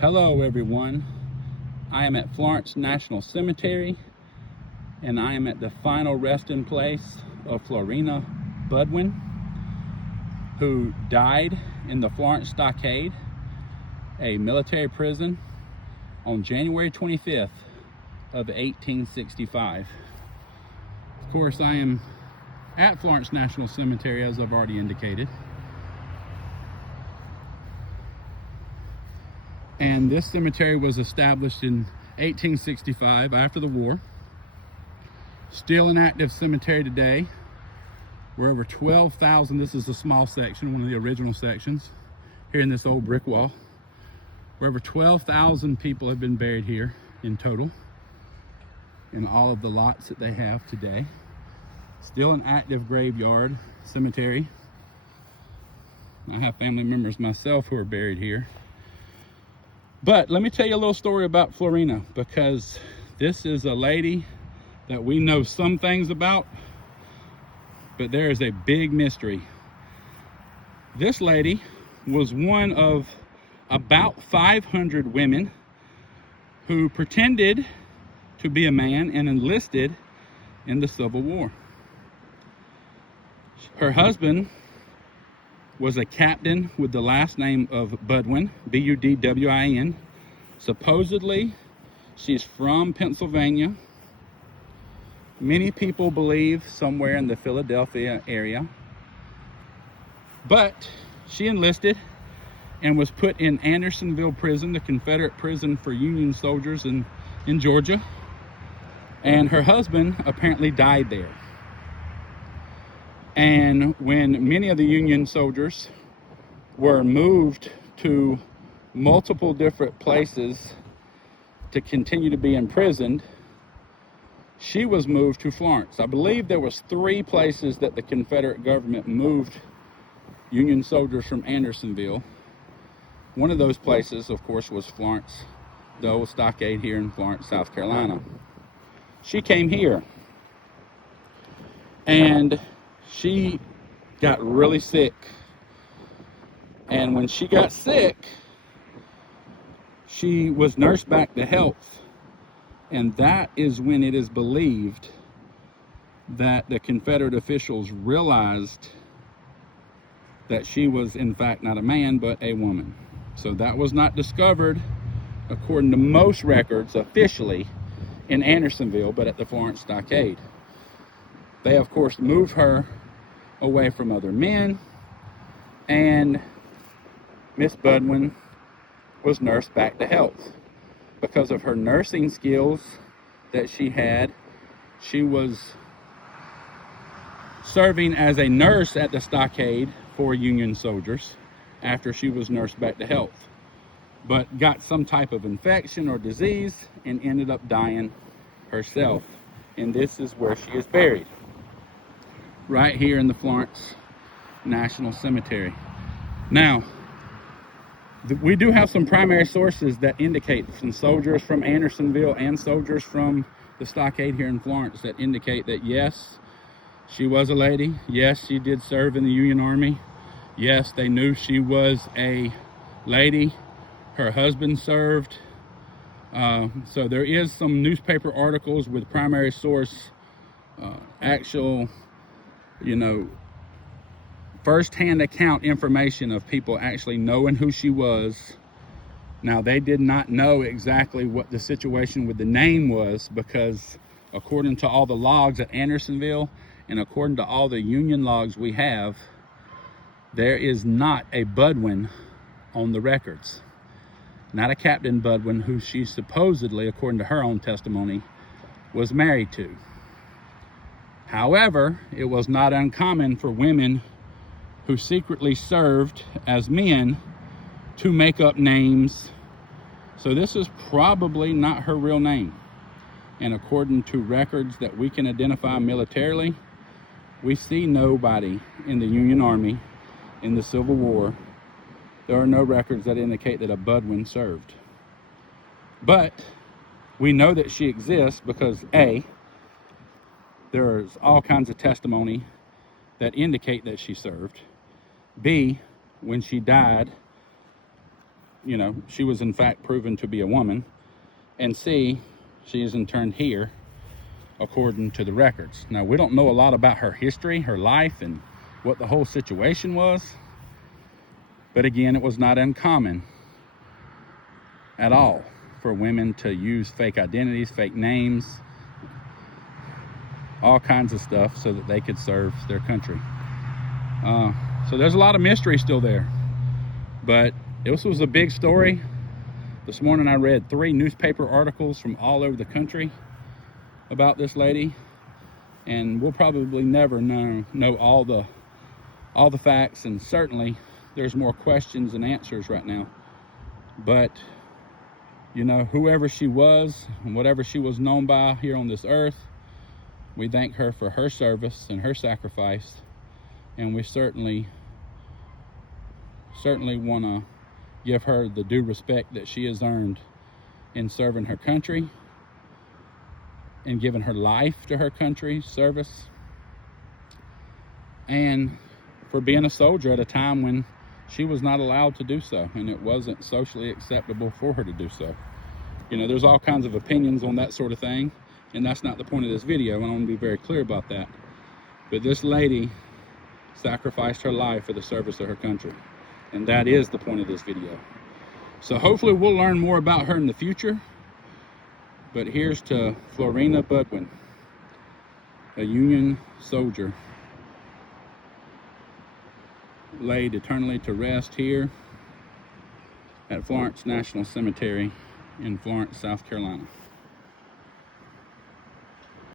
Hello everyone, I am at Florence National Cemetery and I am at the final resting place of Florina Budwin, who died in the Florence Stockade, a military prison, on January 25th of 1865. Of course, I am at Florence National Cemetery, as I've already indicated. And this cemetery was established in 1865 after the war. Still an active cemetery today. We're over 12,000, this is a small section, one of the original sections, here in this old brick wall. Where over 12,000 people have been buried here in total, in all of the lots that they have today. Still an active graveyard cemetery. I have family members myself who are buried here. But let me tell you a little story about Florina, because this is a lady that we know some things about, but there is a big mystery. This lady was one of about 500 women who pretended to be a man and enlisted in the Civil War. Her husband was a captain with the last name of Budwin, B-U-D-W-I-N. Supposedly, she's from Pennsylvania. Many people believe somewhere in the Philadelphia area. But she enlisted and was put in Andersonville Prison, the Confederate prison for Union soldiers in Georgia. And her husband apparently died there. And when many of the Union soldiers were moved to multiple different places to continue to be imprisoned, she was moved to Florence. I believe there was 3 places that the Confederate government moved Union soldiers from Andersonville. One of those places, of course, was Florence, the old stockade here in Florence, South Carolina. She came here and she got really sick. And when she got sick, she was nursed back to health. And that is when it is believed that the Confederate officials realized that she was in fact not a man, but a woman. So that was not discovered, according to most records, officially in Andersonville, but at the Florence Stockade. They, of course, moved her away from other men, and Miss Budwin was nursed back to health. Because of her nursing skills that she had, she was serving as a nurse at the stockade for Union soldiers after she was nursed back to health, but got some type of infection or disease and ended up dying herself. And this is where she is buried, right here in the Florence National Cemetery. Now, we do have some primary sources that indicate, some soldiers from Andersonville and soldiers from the stockade here in Florence, that indicate that yes, she was a lady. Yes, she did serve in the Union Army. Yes, they knew she was a lady. Her husband served. So there is some newspaper articles with primary source, actual, first-hand account information of people actually knowing who she was. Now, they did not know exactly what the situation with the name was, because according to all the logs at Andersonville and according to all the Union logs we have, there is not a Budwin on the records. Not a Captain Budwin, who she supposedly, according to her own testimony, was married to. However, it was not uncommon for women who secretly served as men to make up names. So this is probably not her real name. And according to records that we can identify militarily, we see nobody in the Union Army in the Civil War. There are no records that indicate that a Budwin served. But we know that she exists because A, there's all kinds of testimony that indicate that she served. B, when she died, you know, she was in fact proven to be a woman, and C, she is interned here according to the records. Now, we don't know a lot about her history, her life, and what the whole situation was, but again, it was not uncommon at all for women to use fake identities, fake names, all kinds of stuff so that they could serve their country. So there's a lot of mystery still there, but this was a big story. This morning I read 3 newspaper articles from all over the country about this lady, and we'll probably never know all the facts, and certainly there's more questions than answers right now. But you know, whoever she was and whatever she was known by here on this earth, we thank her for her service and her sacrifice, and we certainly want to give her the due respect that she has earned in serving her country and giving her life to her country service, and for being a soldier at a time when she was not allowed to do so, and it wasn't socially acceptable for her to do so. You know, there's all kinds of opinions on that sort of thing, and that's not the point of this video, and I want to be very clear about that. But this lady sacrificed her life for the service of her country, and that is the point of this video. So hopefully we'll learn more about her in the future. But here's to Florina Budwin, a Union soldier, laid eternally to rest here at Florence National Cemetery in Florence, South Carolina.